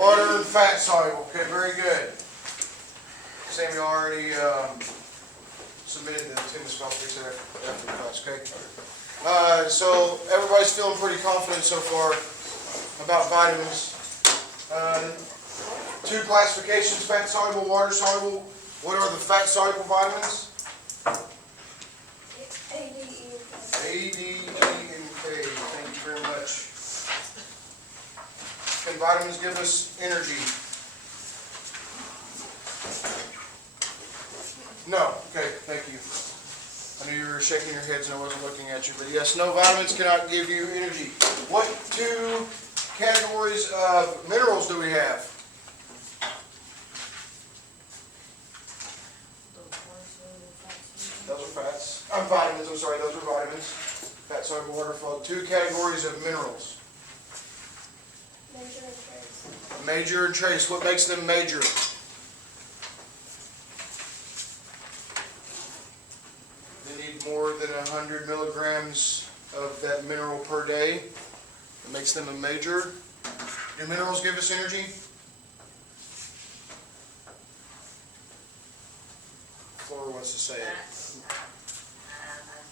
water and fat soluble. Okay, very good. Samuel already submitted the tennis golf piece after the class, okay? So everybody's feeling pretty confident so far about vitamins. Two classifications, fat soluble, water soluble. What are the fat soluble vitamins? A, D, E, and K. A, D, E, and K. Thank you very much. Can vitamins give us energy? No. Okay, thank you. I knew you were shaking your heads and I wasn't looking at you, but yes, no, vitamins cannot give you energy. What two categories of minerals do we have? Those are fats. Vitamins, I'm sorry, those are vitamins. Fat, soluble, water, flow. Two categories of minerals. Major and trace. Major and trace. What makes them major? They need more than 100 milligrams of that mineral per day. It makes them a major. Do minerals give us energy? Flora wants to say it. I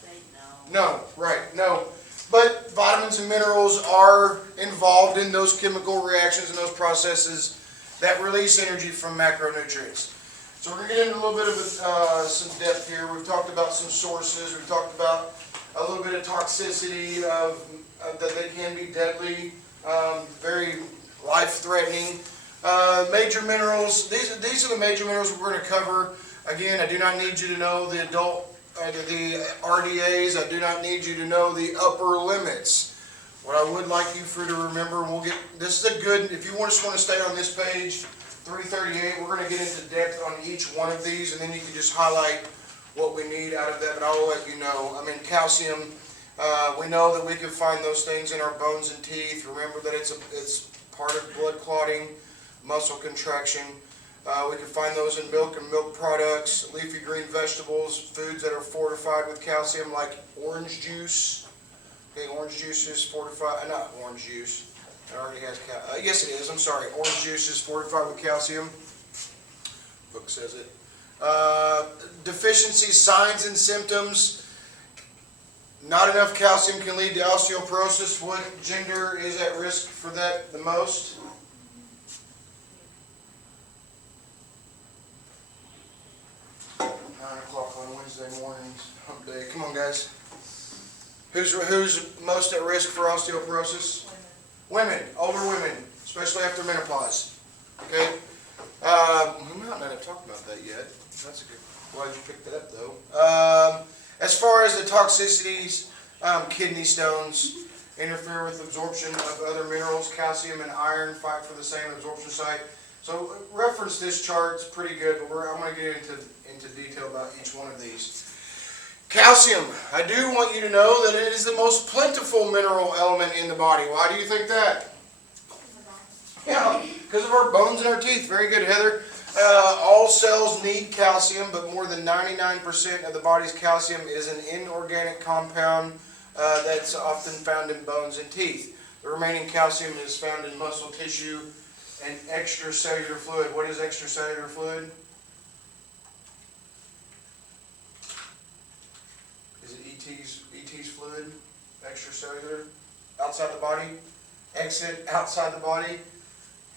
say no. No, right, no. But vitamins and minerals are involved in those chemical reactions and those processes that release energy from macronutrients. So we're going to get into a little bit of some depth here. We've talked about some sources. We've talked about a little bit of toxicity that they can be deadly, very life-threatening. Major minerals. These are the major minerals we're going to cover. Again, I do not need you to know the the RDAs. I do not need you to know the upper limits. What I would like you to remember, and this is a good, if you just want to stay on this page, 338, we're going to get into depth on each one of these, and then you can just highlight what we need out of that, but I'll let you know. I mean, calcium, we know that we can find those things in our bones and teeth. Remember that it's part of blood clotting, muscle contraction. We can find those in milk and milk products, leafy green vegetables, foods that are fortified with calcium like orange juice. Okay, orange juice is fortified, not orange juice. It already has calcium. Yes, it is. I'm sorry. Orange juice is fortified with calcium. Book says it. Deficiency signs and symptoms. Not enough calcium can lead to osteoporosis. What gender is at risk for that the most? 9 o'clock on Wednesday mornings, hump day. Come on, guys. Who's most at risk for osteoporosis? Women, older women, especially after menopause. Okay? We might not have talked about that yet. That's a good. Glad you picked that up, though. As far as the toxicities, kidney stones interfere with absorption of other minerals. Calcium and iron fight for the same absorption site. So reference this chart. It's pretty good, but I'm going to get into detail about each one of these. Calcium. I do want you to know that it is the most plentiful mineral element in the body. Why do you think that? Yeah, because of our bones and our teeth. Very good, Heather. All cells need calcium, but more than 99% of the body's calcium is an inorganic compound that's often found in bones and teeth. The remaining calcium is found in muscle tissue and extracellular fluid. What is extracellular fluid? Is it ET's fluid? Extracellular? Outside the body? Exit outside the body?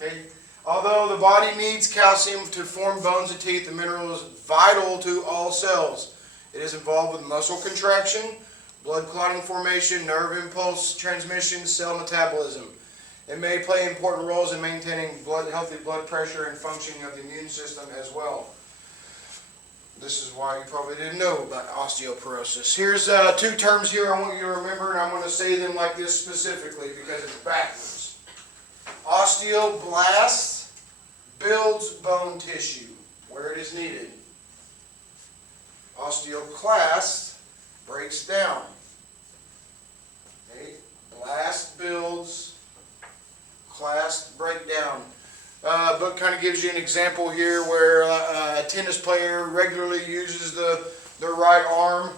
Okay. Although the body needs calcium to form bones and teeth, the mineral is vital to all cells. It is involved with muscle contraction, blood clotting formation, nerve impulse transmission, cell metabolism. It may play important roles in maintaining healthy blood pressure and functioning of the immune system as well. This is why you probably didn't know about osteoporosis. Here's two terms here I want you to remember, and I'm going to say them like this specifically because it's backwards. Osteoblast builds bone tissue where it is needed. Osteoclast breaks down. Okay? Blast builds, clast break down. Book kind of gives you an example here where a tennis player regularly uses their right arm.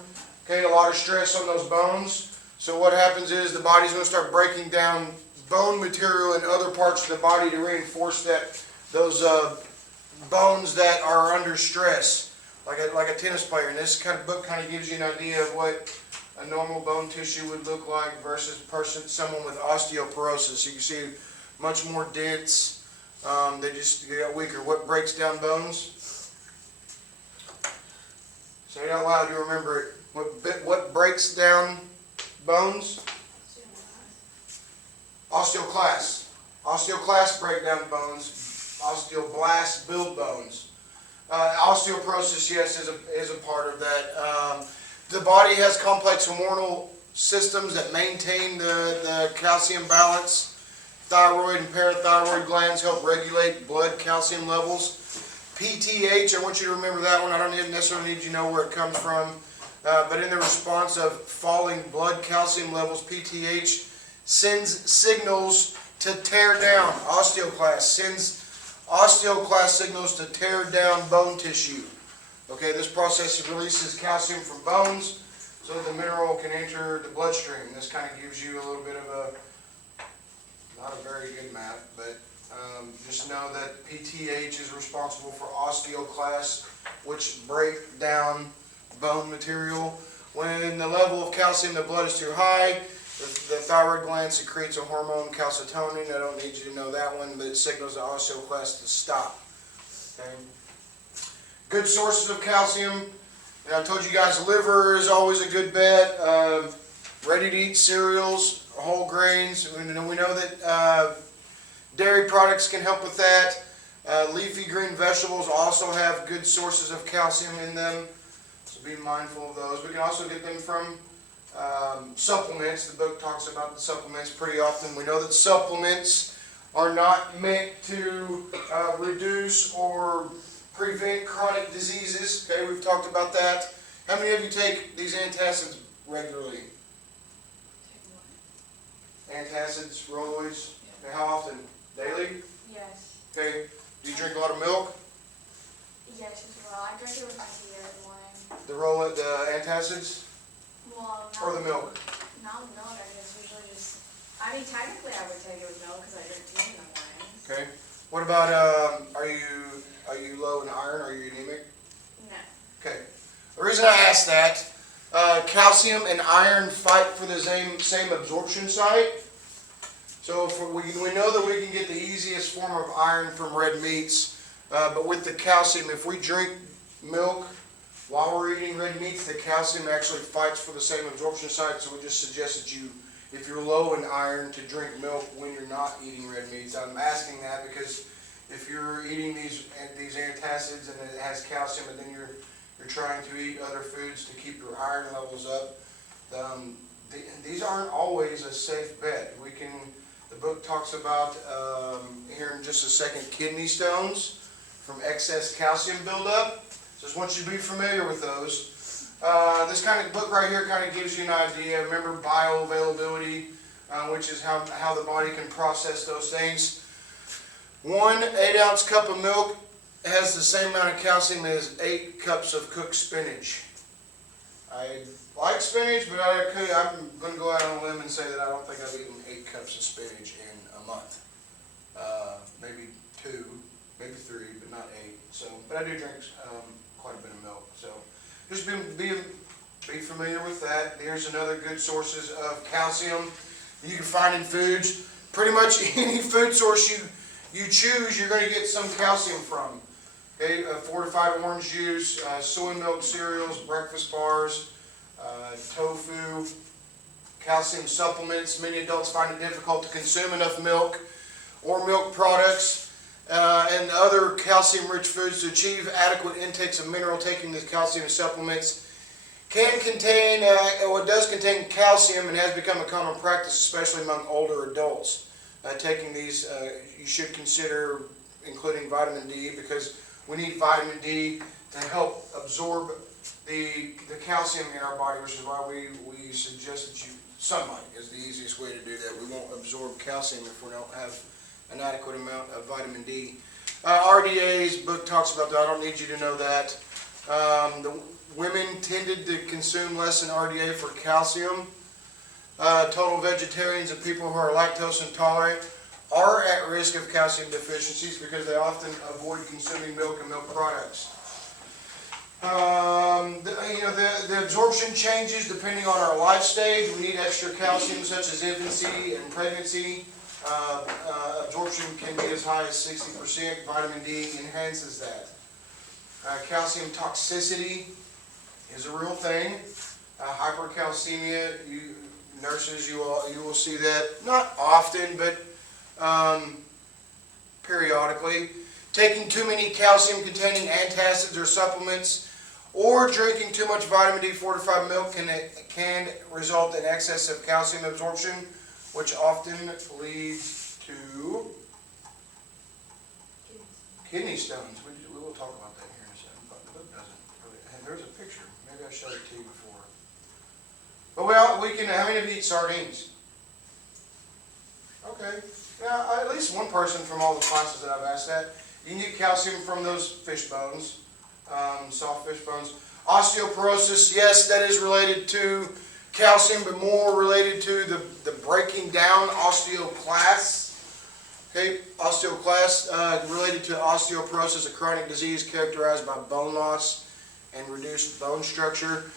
Okay, a lot of stress on those bones. So what happens is the body's going to start breaking down bone material in other parts of the body to reinforce those bones that are under stress, like a tennis player. And this kind of book kind of gives you an idea of what a normal bone tissue would look like versus someone with osteoporosis. You can see much more dense. They got weaker. What breaks down bones? Say it out loud. You remember it. What breaks down bones? Osteoclasts. Osteoclasts break down bones. Osteoblasts build bones. Osteoporosis, yes, is a part of that. The body has complex hormonal systems that maintain the calcium balance. Thyroid and parathyroid glands help regulate blood calcium levels. PTH, I want you to remember that one. I don't necessarily need you to know where it comes from. But in the response of falling blood calcium levels, PTH sends signals to tear down. Osteoclast sends osteoclast signals to tear down bone tissue. Okay, this process releases calcium from bones so the mineral can enter the bloodstream. This kind of gives you a little bit of not a very good map, but just know that PTH is responsible for osteoclasts, which break down bone material. When the level of calcium in the blood is too high, the thyroid gland secretes a hormone, calcitonin. I don't need you to know that one, but it signals the osteoclast to stop. Okay. Good sources of calcium. And I told you guys liver is always a good bet. Ready-to-eat cereals, whole grains. We know that dairy products can help with that. Leafy green vegetables also have good sources of calcium in them. So be mindful of those. We can also get them from supplements. The book talks about the supplements pretty often. We know that supplements are not meant to reduce or prevent chronic diseases. Okay, we've talked about that. How many of you take these antacids regularly? Antacids, Rolloids? Okay, how often? Daily? Yes. Okay. Do you drink a lot of milk? Yes, as well. I drink it with my tea every morning. The antacids? Well, not, Or the milk? not with milk. I guess usually just. I mean, technically, I would take it with milk because I drink tea in the mornings. Okay. What about are you low in iron? Are you anemic? No. Okay. The reason I asked that, calcium and iron fight for the same absorption site. So we know that we can get the easiest form of iron from red meats, but with the calcium, if we drink milk while we're eating red meats, the calcium actually fights for the same absorption site. So we just suggest that if you're low in iron, to drink milk when you're not eating red meats. I'm asking that because if you're eating these antacids and it has calcium, and then you're trying to eat other foods to keep your iron levels up, these aren't always a safe bet. The book talks about, here in just a second, kidney stones from excess calcium buildup. So just want you to be familiar with those. This kind of book right here kind of gives you an idea. Remember bioavailability, which is how the body can process those things. 1 8-ounce cup of milk has the same amount of calcium as 8 cups of cooked spinach. I like spinach, but I'm going to go out on a limb and say that I don't think I've eaten 8 cups of spinach in a month. Maybe 2, maybe 3, but not 8. So, but I do drink quite a bit of milk. So just be familiar with that. Here's another good sources of calcium that you can find in foods. Pretty much any food source you choose, you're going to get some calcium from. Okay, fortified orange juice, soy milk cereals, breakfast bars, tofu, calcium supplements. Many adults find it difficult to consume enough milk or milk products and other calcium-rich foods. To achieve adequate intakes of mineral, taking the calcium supplements can contain, it does contain calcium and has become a common practice, especially among older adults. Taking these, you should consider including vitamin D, because we need vitamin D to help absorb the calcium in our body, which is why we suggest that sunlight is the easiest way to do that. We won't absorb calcium if we don't have an adequate amount of vitamin D. RDA's book talks about that. I don't need you to know that. The women tended to consume less than RDA for calcium. total vegetarians and people who are lactose intolerant are at risk of calcium deficiencies because they often avoid consuming milk and milk products. The absorption changes depending on our life stage. We need extra calcium such as infancy and pregnancy. Absorption can be as high as 60%. Vitamin D enhances that. Calcium toxicity is a real thing. Hypercalcemia, nurses, you will see that not often, but periodically. Taking too many calcium-containing antacids or supplements, or drinking too much vitamin D fortified milk can result in excessive calcium absorption, which often leads to kidney stones. We will talk about that here in a second, but the book doesn't really. And there's a picture. Maybe I showed it to you before. But we can. How many of you eat sardines? Okay. Now, at least one person from all the classes that I've asked that. You can get calcium from those fish bones, soft fish bones. Osteoporosis, yes, that is related to calcium, but more related to the breaking down osteoclasts. Okay, osteoclasts related to osteoporosis, a chronic disease characterized by bone loss and reduced bone structure.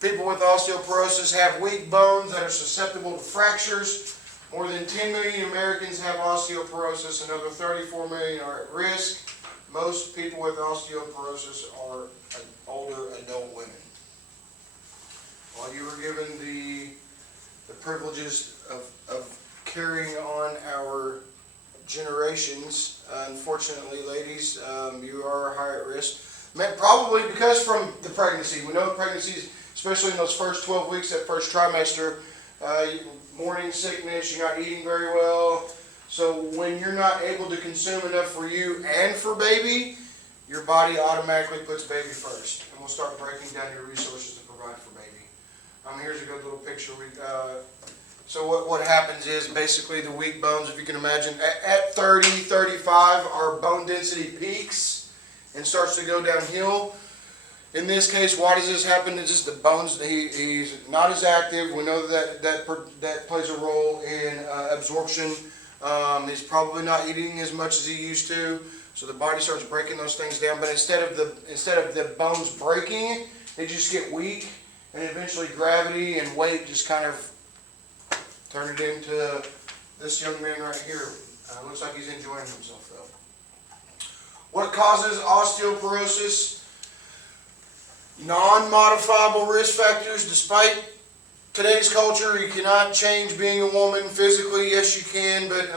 People with osteoporosis have weak bones that are susceptible to fractures. More than 10 million Americans have osteoporosis, another 34 million are at risk. Most people with osteoporosis are older adult women. While you were given the privileges of carrying on our generations, unfortunately, ladies, you are higher at risk. Probably because from the pregnancy. We know pregnancies, especially in those first 12 weeks, that first trimester, morning sickness, you're not eating very well. So when you're not able to consume enough for you and for baby, your body automatically puts baby first. And we'll start breaking down your resources to provide for baby. Here's a good little picture. So what happens is basically the weak bones, if you can imagine, at 30, 35, our bone density peaks and starts to go downhill. In this case, why does this happen? It's just the bones. He's not as active. We know that plays a role in absorption. He's probably not eating as much as he used to, so the body starts breaking those things down. But instead of the bones breaking, they just get weak, and eventually gravity and weight just kind of turn it into this young man right here. Looks like he's enjoying himself though. What causes osteoporosis? Non-modifiable risk factors. Despite today's culture, you cannot change being a woman physically. Yes, you can, but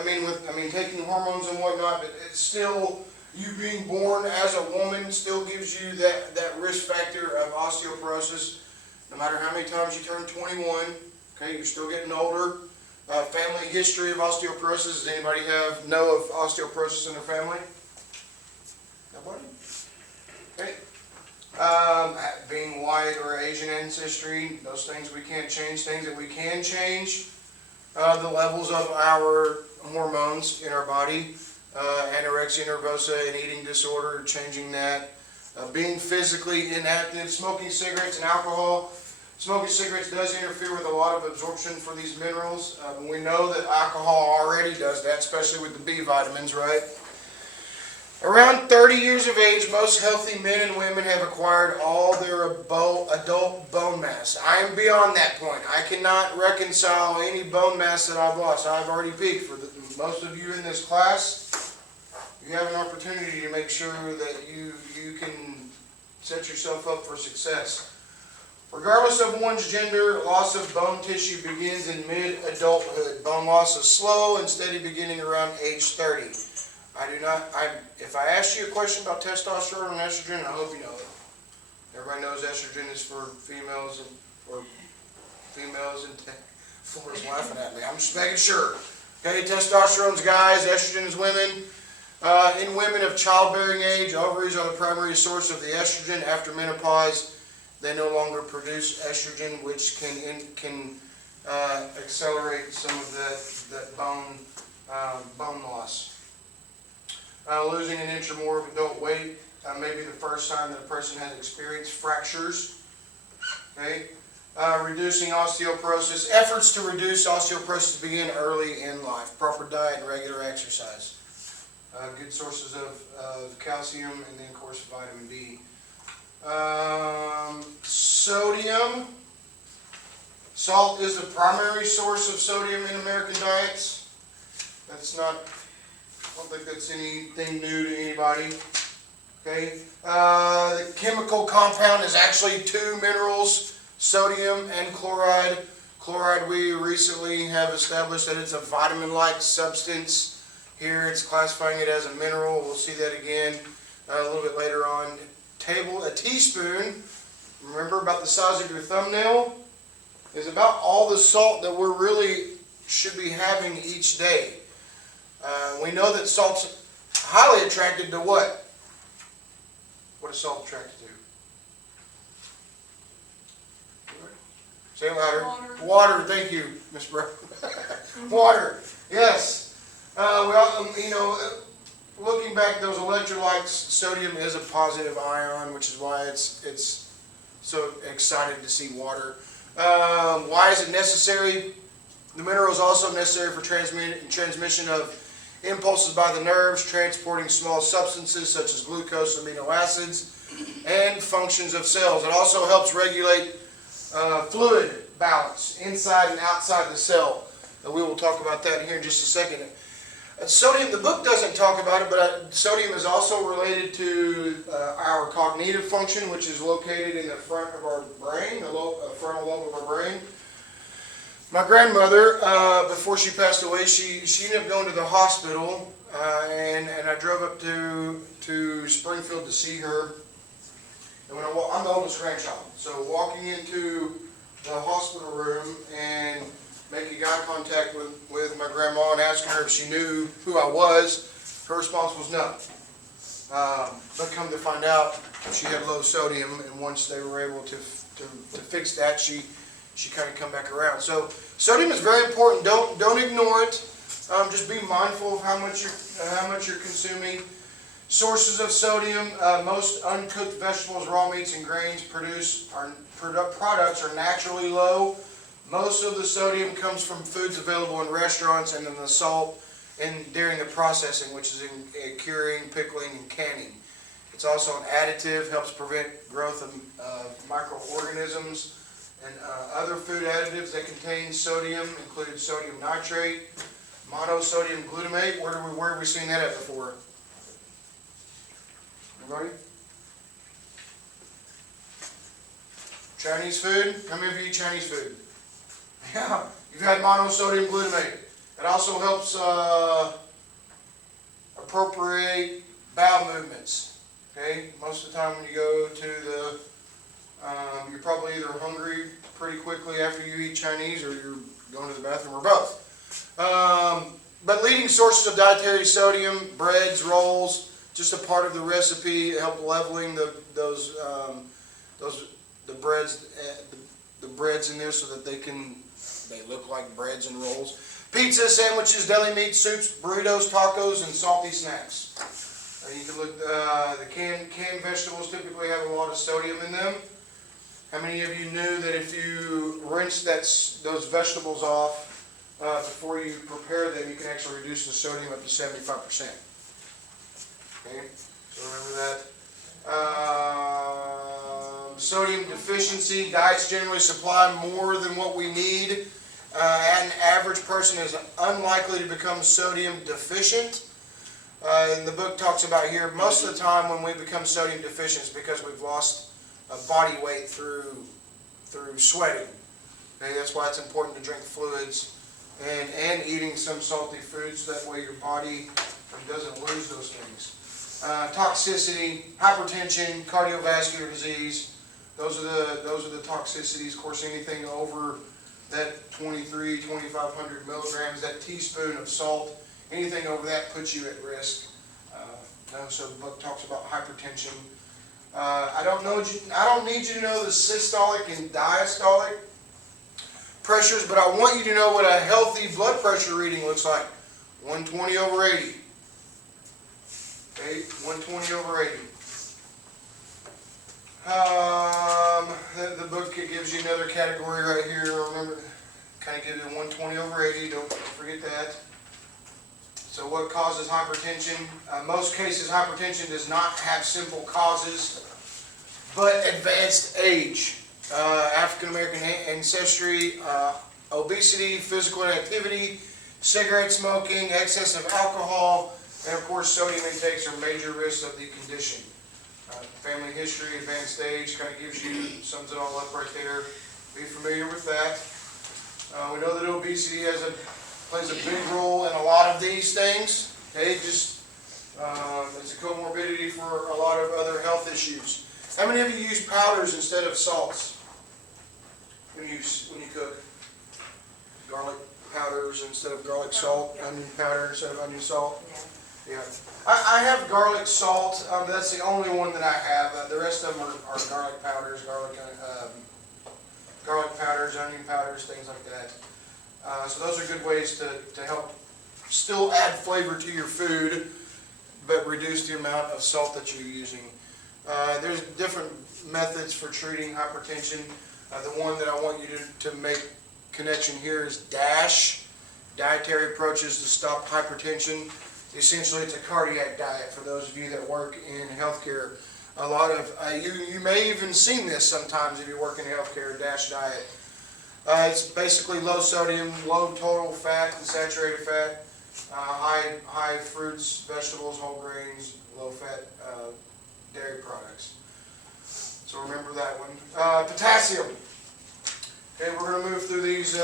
taking hormones and whatnot. But it's still, you being born as a woman still gives you that risk factor of osteoporosis. No matter how many times you turn 21, okay, you're still getting older. Family history of osteoporosis. Does anybody know of osteoporosis in their family? Nobody? Okay. Being white or Asian ancestry, those things we can't change. Things that we can change, the levels of our hormones in our body, anorexia nervosa and eating disorder, changing that. Being physically inactive, smoking cigarettes and alcohol. Smoking cigarettes does interfere with a lot of absorption for these minerals. We know that alcohol already does that, especially with the B vitamins, right? Around 30 years of age, most healthy men and women have acquired all their adult bone mass. I am beyond that point. I cannot reconcile any bone mass that I've lost. I've already peaked. For most of you in this class, you have an opportunity to make sure that you can set yourself up for success. Regardless of one's gender, loss of bone tissue begins in mid-adulthood. Bone loss is slow and steady beginning around age 30. If I asked you a question about testosterone and estrogen, I hope you know it. Everybody knows estrogen is for females and Florida's laughing at me. I'm just making sure. Okay, testosterone's guys, estrogen is women. In women of childbearing age, ovaries are the primary source of the estrogen. After menopause, they no longer produce estrogen, which can accelerate some of that bone loss. Losing an inch or more of adult weight may be the first sign that a person has experienced fractures. Okay? reducing osteoporosis. Efforts to reduce osteoporosis begin early in life. Proper diet and regular exercise. Good sources of calcium, and then of course vitamin D. Sodium. Salt is the primary source of sodium in American diets. That's not, I don't think that's anything new to anybody. Okay. The chemical compound is actually two minerals, sodium and chloride. Chloride, we recently have established that it's a vitamin-like substance. Here it's classifying it as a mineral. We'll see that again a little bit later on. A teaspoon, remember about the size of your thumbnail, is about all the salt that we're really should be having each day. We know that salt's highly attracted to what? What is salt attracted to? Say it louder. Water. Water, thank you, Miss Brown. Water, yes. Looking back, those electrolytes, sodium is a positive ion, which is why it's so excited to see water. Why is it necessary? The mineral is also necessary for transmission of impulses by the nerves, transporting small substances such as glucose, amino acids, and functions of cells. It also helps regulate fluid balance inside and outside the cell. We will talk about that here in just a second. Sodium, the book doesn't talk about it, but sodium is also related to our cognitive function, which is located in the front of our brain, the frontal lobe of our brain. My grandmother, before she passed away, she ended up going to the hospital, and I drove up to Springfield to see her. And when I'm the oldest grandchild, so walking into the hospital room and making eye contact with my grandma and asking her if she knew who I was, her response was no. But come to find out, she had low sodium, and once they were able to fix that, she kind of come back around. So sodium is very important. Don't ignore it. Just be mindful of how much you're consuming. Sources of sodium: most uncooked vegetables, raw meats, and grains products are naturally low. Most of the sodium comes from foods available in restaurants, and then the salt during the processing, which is in curing, pickling, and canning. It's also an additive, helps prevent growth of microorganisms. And other food additives that contain sodium include sodium nitrate, monosodium glutamate. Where have we seen that at before? Anybody? Chinese food? How many of you eat Chinese food? Yeah, you've had monosodium glutamate. It also helps appropriate bowel movements. Okay, most of the time when you go to you're probably either hungry pretty quickly after you eat Chinese, or you're going to the bathroom, or both. But leading sources of dietary sodium: breads, rolls, just a part of the recipe, help leveling the breads in there so that they look like breads and rolls. Pizza, sandwiches, deli meat, soups, burritos, tacos, and salty snacks. You can look. The canned vegetables typically have a lot of sodium in them. How many of you knew that if you rinse those vegetables off before you prepare them, you can actually reduce the sodium up to 75%? Okay, so remember that. Sodium deficiency. Diets generally supply more than what we need. An average person is unlikely to become sodium deficient. And the book talks about here, most of the time when we become sodium deficient, it's because we've lost body weight through sweating. Okay, that's why it's important to drink fluids and eating some salty foods. That way your body doesn't lose those things. Toxicity, hypertension, cardiovascular disease. Those are the toxicities. Of course, anything over that 2,500 milligrams, that teaspoon of salt, anything over that puts you at risk. So the book talks about hypertension. I don't need you to know the systolic and diastolic pressures, but I want you to know what a healthy blood pressure reading looks like. 120 over 80. Okay, 120 over 80. The book gives you another category right here. Remember, kind of gives you 120 over 80. Don't forget that. So what causes hypertension? Most cases, hypertension does not have simple causes, but advanced age, African American ancestry, obesity, physical inactivity, cigarette smoking, excess of alcohol, and of course sodium intakes are major risks of the condition. Family history, advanced age, kind of gives you, sums it all up right there. Be familiar with that. We know that obesity plays a big role in a lot of these things. Okay, it's a comorbidity for a lot of other health issues. How many of you use powders instead of salts when you cook? Garlic powders instead of garlic salt, onion powder instead of onion salt. Yeah. I have garlic salt. That's the only one that I have. The rest of them are garlic powders, garlic powders, onion powders, things like that. So those are good ways to help still add flavor to your food, but reduce the amount of salt that you're using. There's different methods for treating hypertension. The one that I want you to make connection here is DASH, Dietary Approaches to Stop Hypertension. Essentially, it's a cardiac diet for those of you that work in healthcare. A lot of, you may even seen this sometimes if you work in healthcare, DASH diet. It's basically low sodium, low total fat and saturated fat, high fruits, vegetables, whole grains, low fat dairy products. So remember that one. Potassium. Okay, we're going to move through these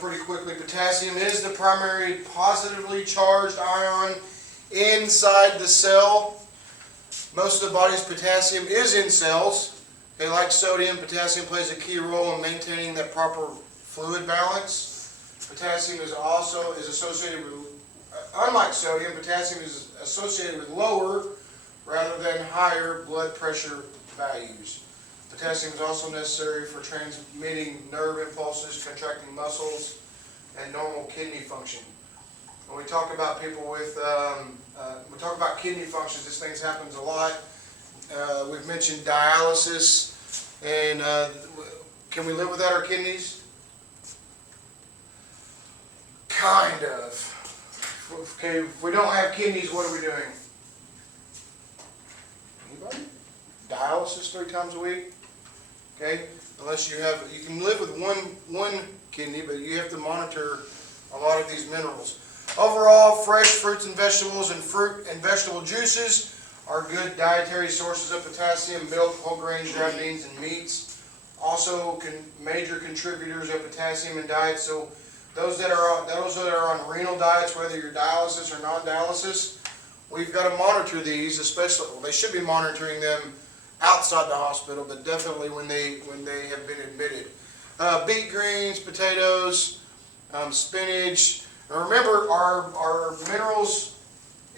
pretty quickly. Potassium is the primary positively charged ion inside the cell. Most of the body's potassium is in cells. Okay, like sodium, potassium plays a key role in maintaining that proper fluid balance. Potassium is associated with, unlike sodium, potassium is associated with lower rather than higher blood pressure values. Potassium is also necessary for transmitting nerve impulses, contracting muscles, and normal kidney function. When we talk about people with, we talk about kidney functions, this thing happens a lot. We've mentioned dialysis, and can we live without our kidneys? Kind of. Okay, if we don't have kidneys, what are we doing? Anybody? Dialysis 3 times a week? Okay, unless you can live with one kidney, but you have to monitor a lot of these minerals. Overall, fresh fruits and vegetables and fruit and vegetable juices are good dietary sources of potassium. Milk, whole grains, dried beans, and meats also major contributors of potassium in diet. So those that are on renal diets, whether you're dialysis or non-dialysis, we've got to monitor these, especially, well, they should be monitoring them outside the hospital, but definitely when they have been admitted. Beet greens, potatoes, spinach. And remember, are minerals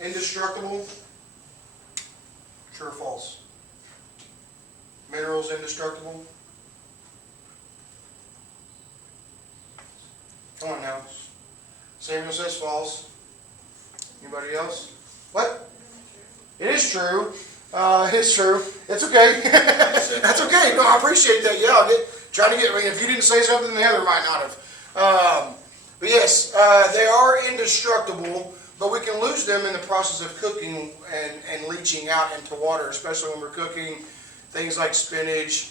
indestructible? True or false? Minerals indestructible? Come on now. Samuel says false. Anybody else? What? It is true. It's true. It's okay. That's okay. No, I appreciate that. Yeah, I mean, if you didn't say something, the other might not have. But yes, they are indestructible, but we can lose them in the process of cooking and leaching out into water, especially when we're cooking things like spinach,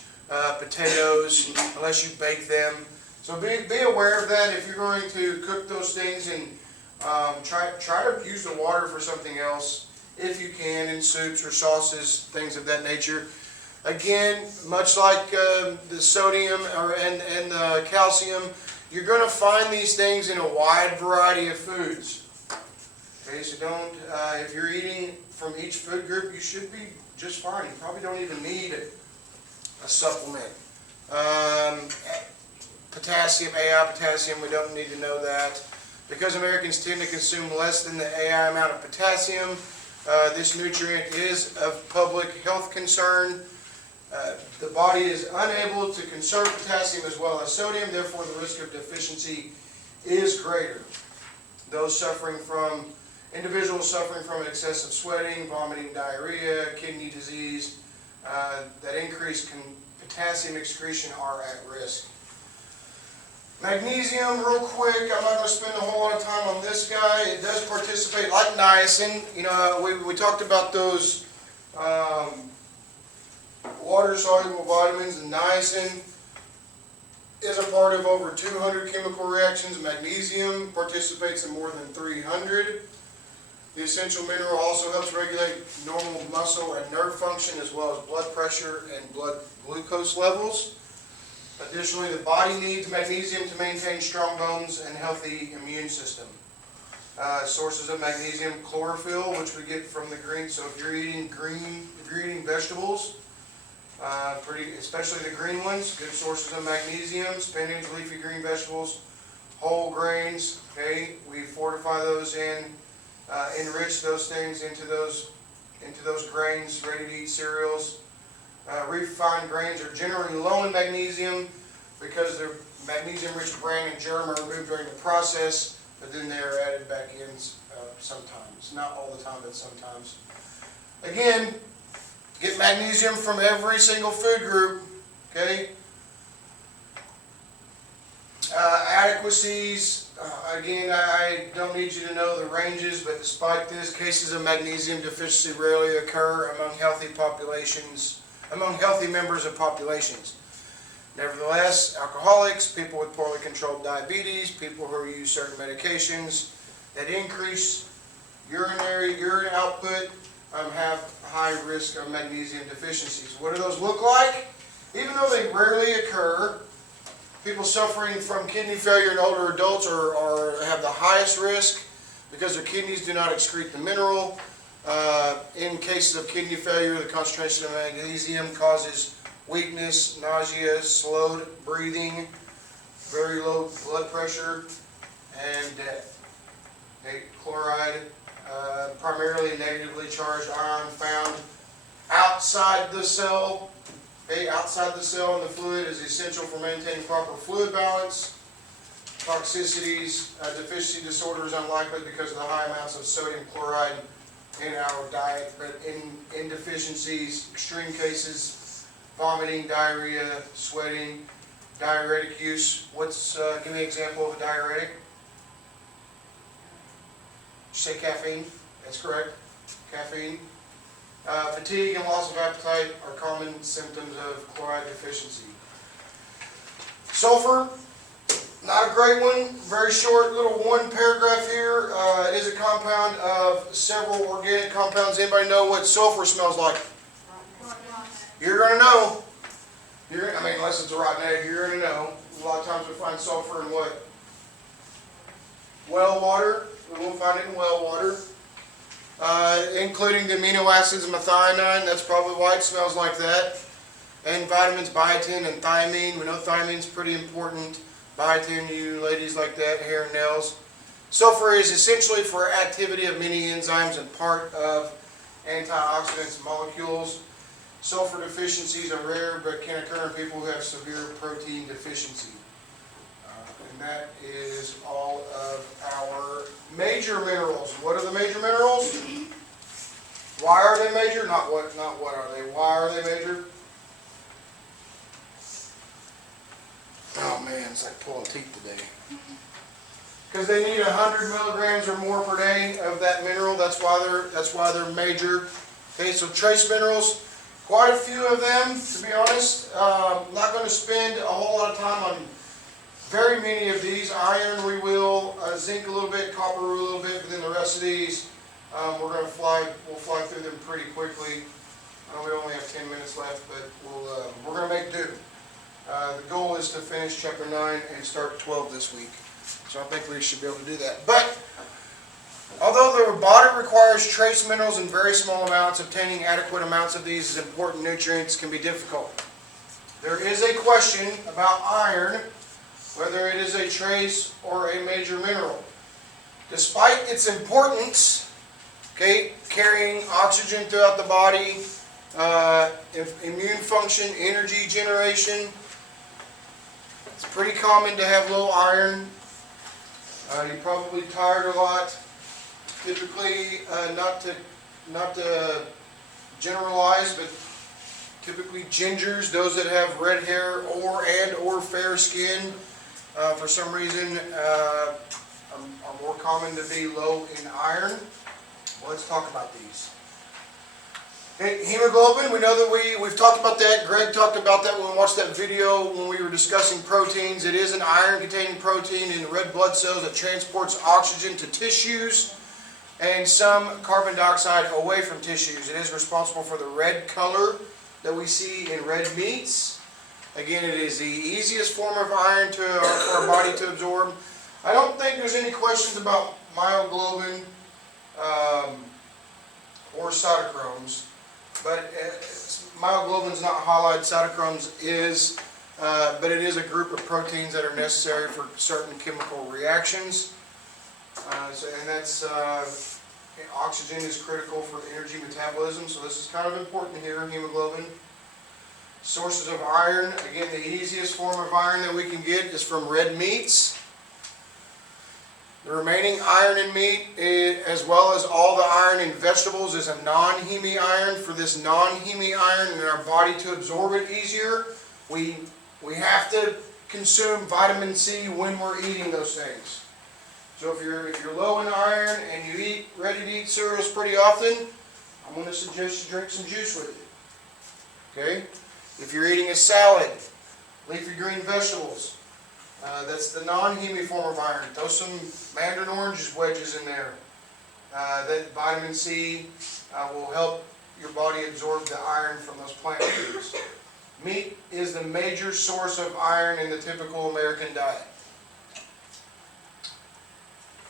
potatoes, unless you bake them. So be aware of that if you're going to cook those things, and try to use the water for something else if you can, in soups or sauces, things of that nature. Again, much like the sodium and the calcium, you're going to find these things in a wide variety of foods. Okay, so don't, if you're eating from each food group, you should be just fine. You probably don't even need a supplement. Potassium, AI potassium, we don't need to know that. Because Americans tend to consume less than the AI amount of potassium, this nutrient is of public health concern. The body is unable to conserve potassium as well as sodium, therefore the risk of deficiency is greater. Individuals suffering from excessive sweating, vomiting, diarrhea, kidney disease, that increase potassium excretion are at risk. Magnesium, real quick, I'm not going to spend a whole lot of time on this guy. It does participate like niacin. You know, we talked about those water-soluble vitamins, and niacin is a part of over 200 chemical reactions. Magnesium participates in more than 300. The essential mineral also helps regulate normal muscle and nerve function, as well as blood pressure and blood glucose levels. Additionally, the body needs magnesium to maintain strong bones and healthy immune system. Sources of magnesium: chlorophyll, which we get from the green. So if you're eating vegetables, especially the green ones, good sources of magnesium. Spinach, leafy green vegetables, whole grains. Okay, we fortify those in, enrich those things into those grains, ready-to-eat cereals. Refined grains are generally low in magnesium because their magnesium-rich bran and germ are removed during the process, but then they are added back in sometimes. Not all the time, but sometimes. Again, get magnesium from every single food group. Okay. Adequacies. Again, I don't need you to know the ranges, but despite this, cases of magnesium deficiency rarely occur among healthy members of populations. Nevertheless, alcoholics, people with poorly controlled diabetes, people who use certain medications that increase urine output have high risk of magnesium deficiencies. What do those look like? Even though they rarely occur, people suffering from kidney failure in older adults have the highest risk because their kidneys do not excrete the mineral. In cases of kidney failure, the concentration of magnesium causes weakness, nausea, slowed breathing, very low blood pressure, and death. Okay, chloride, primarily negatively charged ion found outside the cell. Okay, outside the cell in the fluid is essential for maintaining proper fluid balance. Toxicities, deficiency disorder is unlikely because of the high amounts of sodium chloride in our diet, but in deficiencies, extreme cases, vomiting, diarrhea, sweating, diuretic use. Give me an example of a diuretic. Did you say caffeine? That's correct. Caffeine. Fatigue and loss of appetite are common symptoms of chloride deficiency. Sulfur, not a great one. Very short little one paragraph here. It is a compound of several organic compounds. Anybody know what sulfur smells like? You're going to know. Unless it's a rotten egg, you're going to know. A lot of times we find sulfur in what? Well water. We won't find it in well water. Including the amino acids methionine. That's probably why it smells like that. And vitamins biotin and thiamine. We know thiamine's pretty important. Biotin, you ladies like that, hair and nails. Sulfur is essentially for activity of many enzymes and part of antioxidants molecules. Sulfur deficiencies are rare but can occur in people who have severe protein deficiency. And that is all of our major minerals. What are the major minerals? Why are they major? Not what are they. Why are they major? Oh man, it's like pulling teeth today. Because they need 100 milligrams or more per day of that mineral. That's why they're major. Okay, so trace minerals, quite a few of them, to be honest. Not going to spend a whole lot of time on very many of these. Iron we will, zinc a little bit, copper a little bit, but then the rest of these we'll fly through them pretty quickly. I know we only have 10 minutes left, but we're going to make do. The goal is to finish chapter 9 and start 12 this week. So I think we should be able to do that. But although the body requires trace minerals in very small amounts, obtaining adequate amounts of these as important nutrients can be difficult. There is a question about iron, whether it is a trace or a major mineral. Despite its importance, okay, carrying oxygen throughout the body, immune function, energy generation, it's pretty common to have low iron. You're probably tired a lot. Typically, not to generalize, but typically gingers, those that have red hair or fair skin, for some reason, are more common to be low in iron. Well, let's talk about these. Hey, hemoglobin, we know that we've talked about that. Greg talked about that when we watched that video when we were discussing proteins. It is an iron-containing protein in the red blood cells that transports oxygen to tissues and some carbon dioxide away from tissues. It is responsible for the red color that we see in red meats. Again, it is the easiest form of iron for our body to absorb. I don't think there's any questions about myoglobin or cytochromes. But myoglobin is not highlighted, cytochromes is, but it is a group of proteins that are necessary for certain chemical reactions. And that's, oxygen is critical for energy metabolism, so this is kind of important here, hemoglobin. Sources of iron, again, the easiest form of iron that we can get is from red meats. The remaining iron in meat, as well as all the iron in vegetables, is a non-heme iron. For this non-heme iron in our body to absorb it easier, we have to consume vitamin C when we're eating those things. So if you're low in iron and you eat ready-to-eat cereals pretty often, I'm going to suggest you drink some juice with it. Okay? If you're eating a salad, leafy green vegetables, that's the non-heme form of iron. Throw some mandarin oranges wedges in there. That vitamin C will help your body absorb the iron from those plant foods. Meat is the major source of iron in the typical American diet.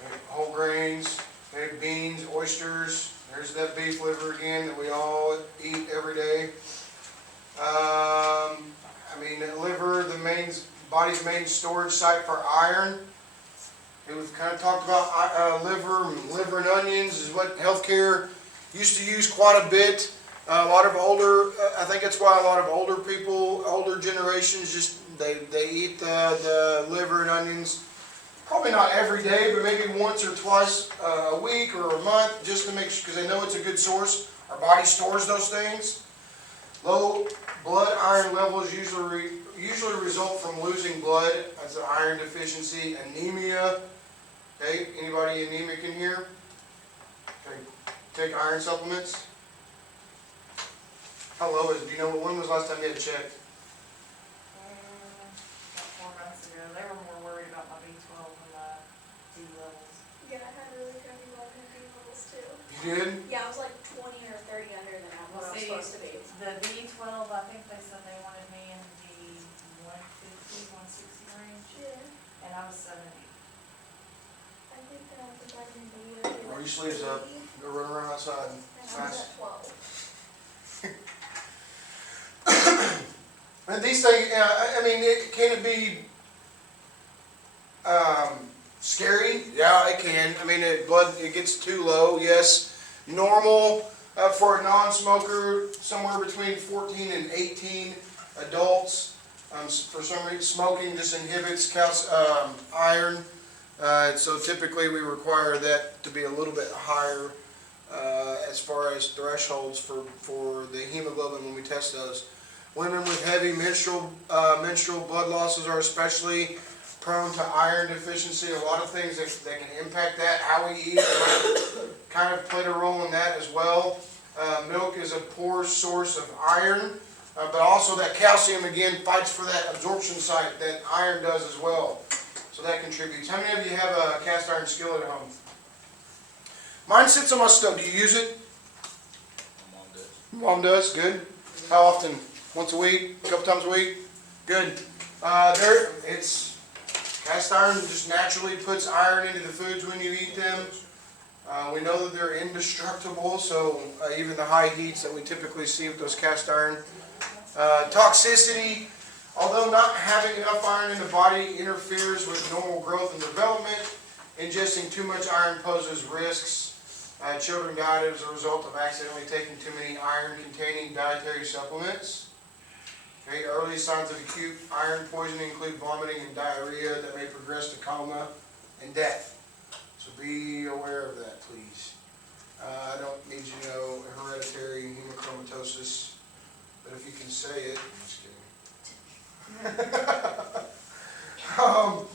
Okay, whole grains, okay, beans, oysters. There's that beef liver again that we all eat every day. Liver, the body's main storage site for iron. And we've kind of talked about liver and onions is what healthcare used to use quite a bit. A lot of older, I think that's why a lot of older people, older generations, just they eat the liver and onions. Probably not every day, but maybe once or twice a week or a month, just to make sure, because they know it's a good source. Our body stores those things. Low blood iron levels usually result from losing blood. That's an iron deficiency. Anemia. Okay, anybody anemic in here? Okay, take iron supplements. How low is it? Do you know when was the last time you had it checked? About 4 months ago, they were more worried about my B12 and my D levels. Yeah, I had really crappy blood levels too. You did? Yeah, I was like 20 or 30 under than I was supposed to be. The B12, I think they said they wanted me in the 150, 160 range, Yeah, and I was 70. I think that the vitamin D. Roll your sleeves up. Go run around outside. And I was at 12. And these things, can it be scary? Yeah, it can. It gets too low, yes. Normal for a non-smoker, somewhere between 14 and 18 adults. For some reason, smoking just inhibits iron. So typically we require that to be a little bit higher as far as thresholds for the hemoglobin when we test those. Women with heavy menstrual blood losses are especially prone to iron deficiency. A lot of things that can impact that. How we eat kind of played a role in that as well. Milk is a poor source of iron, but also that calcium again fights for that absorption site that iron does as well. So that contributes. How many of you have a cast iron skillet at home? Mine sits on my stove. Do you use it? My mom does. Mom does. Good. How often? Once a week? A couple times a week? Good. It's cast iron just naturally puts iron into the foods when you eat them. We know that they're indestructible, so even the high heats that we typically see with those cast iron. Toxicity, although not having enough iron in the body interferes with normal growth and development, ingesting too much iron poses risks. Children died as a result of accidentally taking too many iron-containing dietary supplements. Okay, early signs of acute iron poisoning include vomiting and diarrhea that may progress to coma and death. So be aware of that, please. I don't need you to know hereditary hemochromatosis, but if you can say it. I'm just kidding.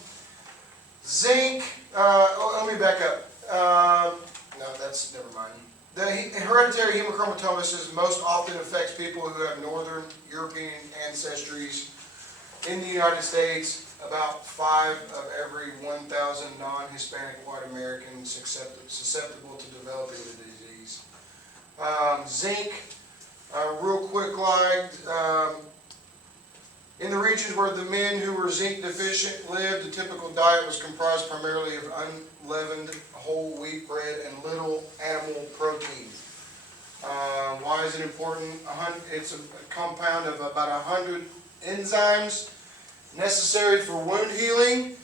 Zinc, let me back up. No, that's, never mind. The hereditary hemochromatosis most often affects people who have Northern European ancestries in the United States. About 5 of every 1,000 non-Hispanic white Americans susceptible to developing the disease. Zinc, real quick in the regions where the men who were zinc deficient lived, the typical diet was comprised primarily of unleavened whole wheat bread and little animal protein. Why is it important? It's a compound of about 100 enzymes necessary for wound healing.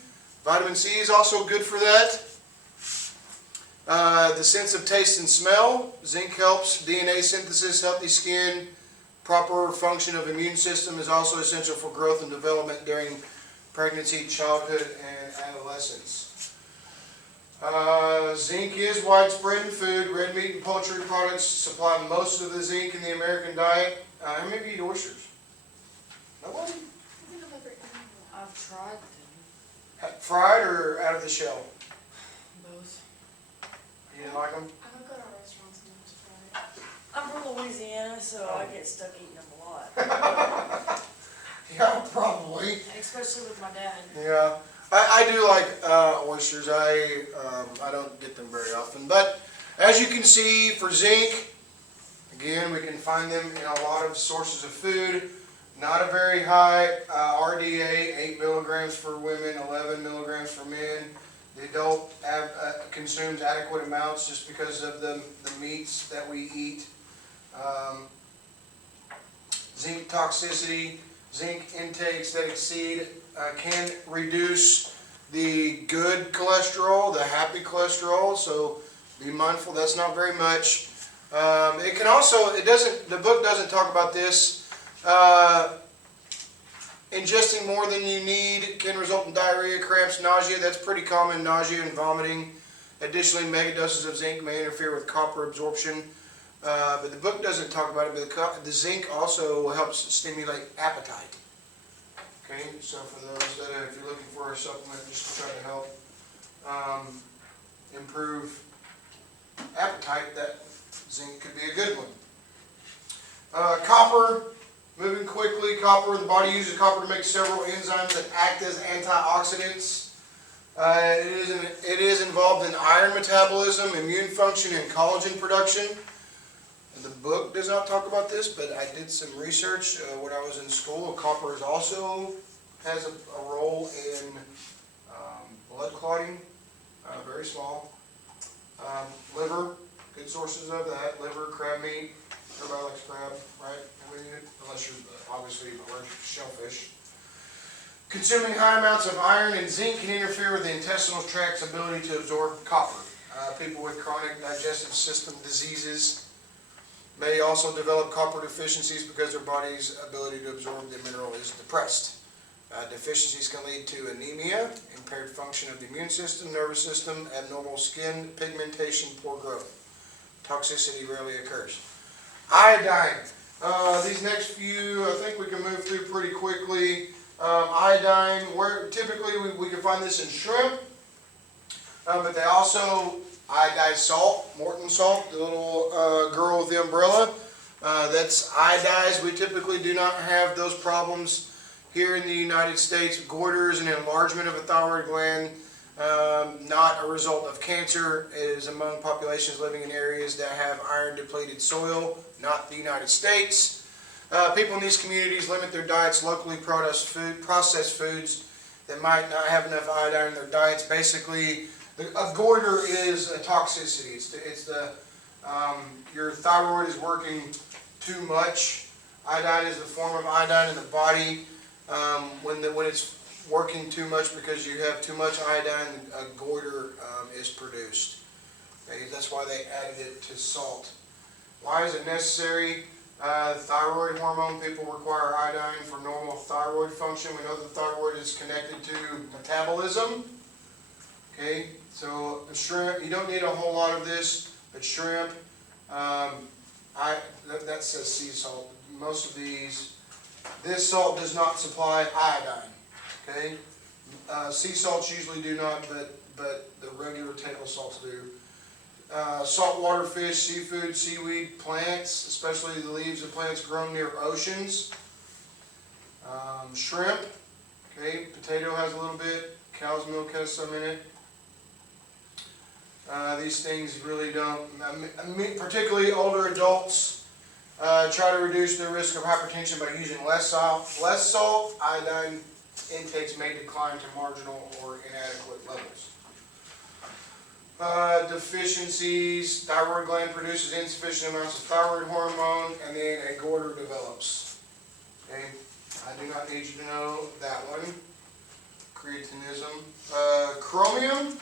Vitamin C is also good for that. The sense of taste and smell. Zinc helps DNA synthesis, healthy skin. Proper function of immune system is also essential for growth and development during pregnancy, childhood, and adolescence. Zinc is widespread in food. Red meat and poultry products supply most of the zinc in the American diet. How many of you eat oysters? Nobody? I think I've ever eaten one. I've tried them. Fried or out of the shell? Both. You didn't like them? I don't go to restaurants and just try it. I'm from Louisiana, so I get stuck eating them a lot. Yeah, probably. Especially with my dad. Yeah, I do like oysters. I don't get them very often, but as you can see, for zinc, again, we can find them in a lot of sources of food. Not a very high RDA, 8 milligrams for women, 11 milligrams for men. The adult consumes adequate amounts just because of the meats that we eat. Zinc toxicity, zinc intakes that exceed can reduce the good cholesterol, the happy cholesterol, so be mindful that's not very much. It can also, the book doesn't talk about this, ingesting more than you need can result in diarrhea, cramps, nausea. That's pretty common, nausea and vomiting. Additionally, megadoses of zinc may interfere with copper absorption. But the book doesn't talk about it, but the zinc also helps stimulate appetite. Okay, so for those that, if you're looking for a supplement just to try to help improve appetite, that zinc could be a good one. Copper, moving quickly, copper, the body uses copper to make several enzymes that act as antioxidants. It is involved in iron metabolism, immune function, and collagen production. The book does not talk about this, but I did some research when I was in school. Copper also has a role in blood clotting, very small. Liver, good sources of that. Liver, crab meat. Everybody likes crab, right? Unless you're obviously allergic to shellfish. Consuming high amounts of iron and zinc can interfere with the intestinal tract's ability to absorb copper. People with chronic digestive system diseases may also develop copper deficiencies because their body's ability to absorb the mineral is depressed. Deficiencies can lead to anemia, impaired function of the immune system, nervous system, abnormal skin pigmentation, poor growth. Toxicity rarely occurs. Iodine. These next few, I think we can move through pretty quickly. Iodine, where typically we can find this in shrimp, but they also iodized salt, Morton salt, the little girl with the umbrella. That's iodized. We typically do not have those problems here in the United States. Goiters and enlargement of a thyroid gland, not a result of cancer. It is among populations living in areas that have iron-depleted soil, not the United States. People in these communities limit their diets locally processed foods that might not have enough iodine in their diets. Basically, a goiter is a toxicity. It's the your thyroid is working too much. Iodine is the form of iodine in the body. When it's working too much because you have too much iodine, a goiter is produced. Okay? That's why they added it to salt. Why is it necessary? Thyroid hormone, people require iodine for normal thyroid function. We know the thyroid is connected to metabolism. Okay, so shrimp, you don't need a whole lot of this, but shrimp, that says sea salt. Most of these This salt does not supply iodine, okay? Sea salts usually do not, but the regular table salts do. Saltwater fish, seafood, seaweed, plants, especially the leaves of plants grown near oceans. Shrimp, okay, potato has a little bit, cow's milk has some in it. These things really don't, particularly older adults, try to reduce their risk of hypertension by using less salt. Iodine intakes may decline to marginal or inadequate levels. Deficiencies, thyroid gland produces insufficient amounts of thyroid hormone, and then a goiter develops. Okay, I do not need you to know that one. Creatinism. Chromium,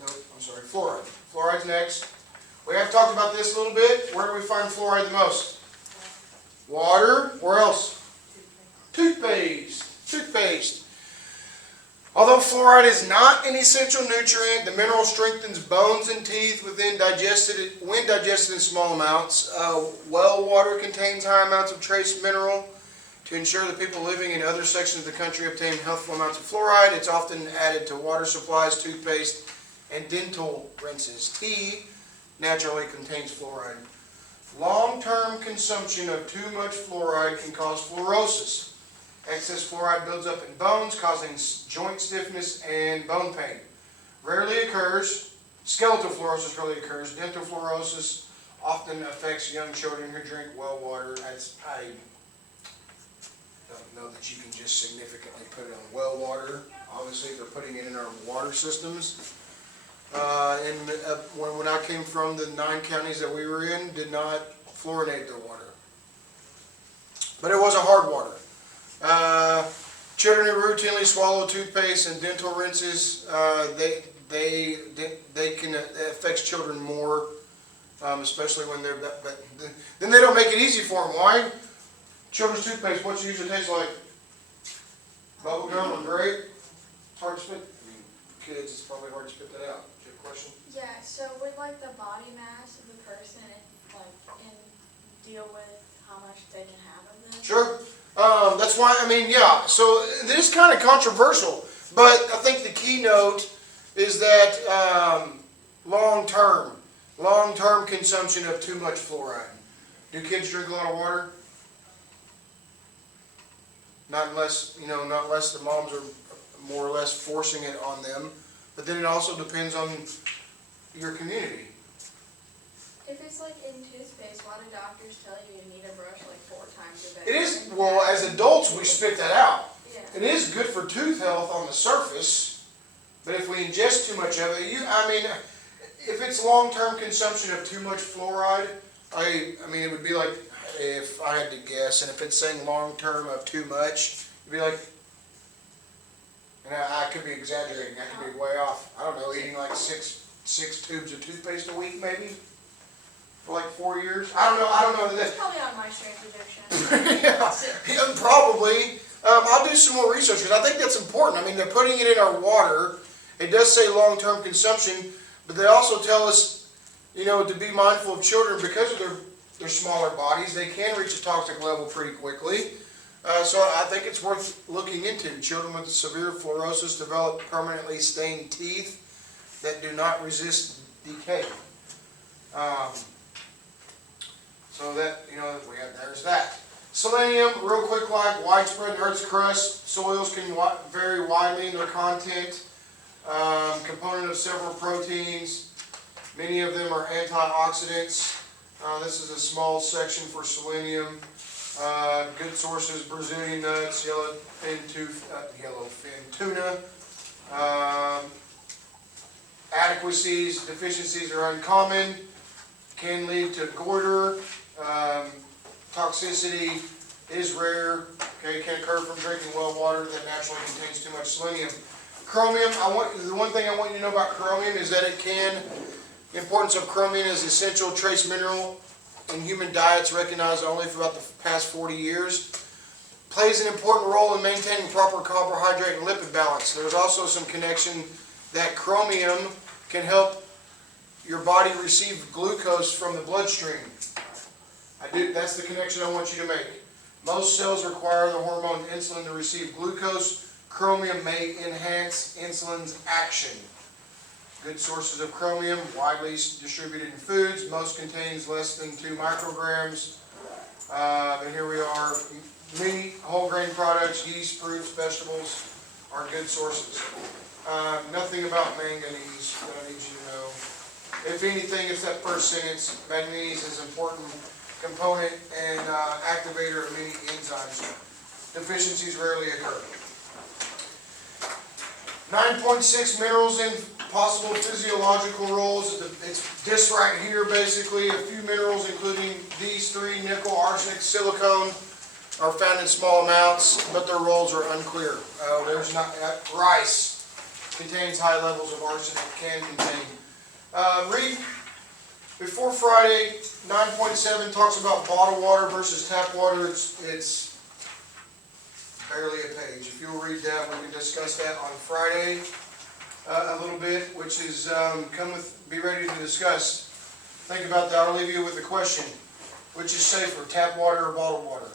no, I'm sorry, fluoride. Fluoride's next. We have talked about this a little bit. Where do we find fluoride the most? Water. Where else? Toothpaste. Toothpaste. Although fluoride is not an essential nutrient, the mineral strengthens bones and teeth when digested in small amounts. Well water contains high amounts of trace mineral. To ensure that people living in other sections of the country obtain healthful amounts of fluoride, it's often added to water supplies, toothpaste, and dental rinses. Tea naturally contains fluoride. Long-term consumption of too much fluoride can cause fluorosis. Excess fluoride builds up in bones, causing joint stiffness and bone pain. Rarely occurs. Skeletal fluorosis rarely occurs. Dental fluorosis often affects young children who drink well water. I don't know that you can just significantly put it on well water. Obviously, they're putting it in our water systems. When I came from, the 9 counties that we were in did not fluorinate their water. But it was a hard water. Children who routinely swallow toothpaste and dental rinses, they can, it affects children more, especially when they're, but then they don't make it easy for them. Why? Children's toothpaste, what's it usually taste like? Bubble gum or grape? It's hard to spit. I mean, kids, it's probably hard to spit that out. Do you have a question? Yeah, so with like the body mass of the person, and deal with how much they can have of them? Sure. That's why, I mean, yeah, so this is kind of controversial, but I think the keynote is that long-term consumption of too much fluoride. Do kids drink a lot of water? Not unless the moms are more or less forcing it on them, but then it also depends on your community. If it's like in toothpaste, why do doctors tell you you need to brush like 4 times a day? It is, well, as adults, we spit that out. Yeah. It is good for tooth health on the surface, but if we ingest too much of it, if it's long-term consumption of too much fluoride, I mean, it would be like, if I had to guess, and if it's saying long-term of too much, it'd be like, and I could be exaggerating, I could be way off. I don't know, eating like six tubes of toothpaste a week, maybe, for like 4 years. I don't know. It's probably on my strength addiction. Yeah, probably. I'll do some more research because I think that's important. I mean, they're putting it in our water. It does say long-term consumption, but they also tell us, to be mindful of children because of their smaller bodies. They can reach a toxic level pretty quickly. So I think it's worth looking into. Children with severe fluorosis develop permanently stained teeth that do not resist decay. So that, there's that. Selenium, real quick, like widespread in Earth's crust. Soils can vary widely in their content. Component of several proteins. Many of them are antioxidants. This is a small section for selenium. Good sources: Brazilian nuts, yellowfin tuna. Adequacies, deficiencies are uncommon. Can lead to goiter. Toxicity is rare. Okay, can occur from drinking well water that naturally contains too much selenium. Chromium. The one thing I want you to know about chromium is that the importance of chromium is essential trace mineral in human diets, recognized only for about the past 40 years. Plays an important role in maintaining proper carbohydrate and lipid balance. There's also some connection that chromium can help your body receive glucose from the bloodstream. That's the connection I want you to make. Most cells require the hormone insulin to receive glucose. Chromium may enhance insulin's action. Good sources of chromium, widely distributed in foods. Most contains less than 2 micrograms. But here we are. Meat, whole grain products, yeast, fruits, vegetables are good sources. Nothing about manganese that I need you to know. If anything, it's that first sentence. Manganese is an important component and activator of many enzymes. Deficiencies rarely occur. 9.6 minerals in possible physiological roles. It's this right here, basically. A few minerals, including these 3, nickel, arsenic, silicone, are found in small amounts, but their roles are unclear. There's not rice contains high levels of arsenic, can contain. Read before Friday. 9.7 talks about bottled water versus tap water. It's barely a page. If you'll read that, we can discuss that on Friday a little bit, which is be ready to discuss. Think about that. I'll leave you with the question: which is safer, tap water or bottled water?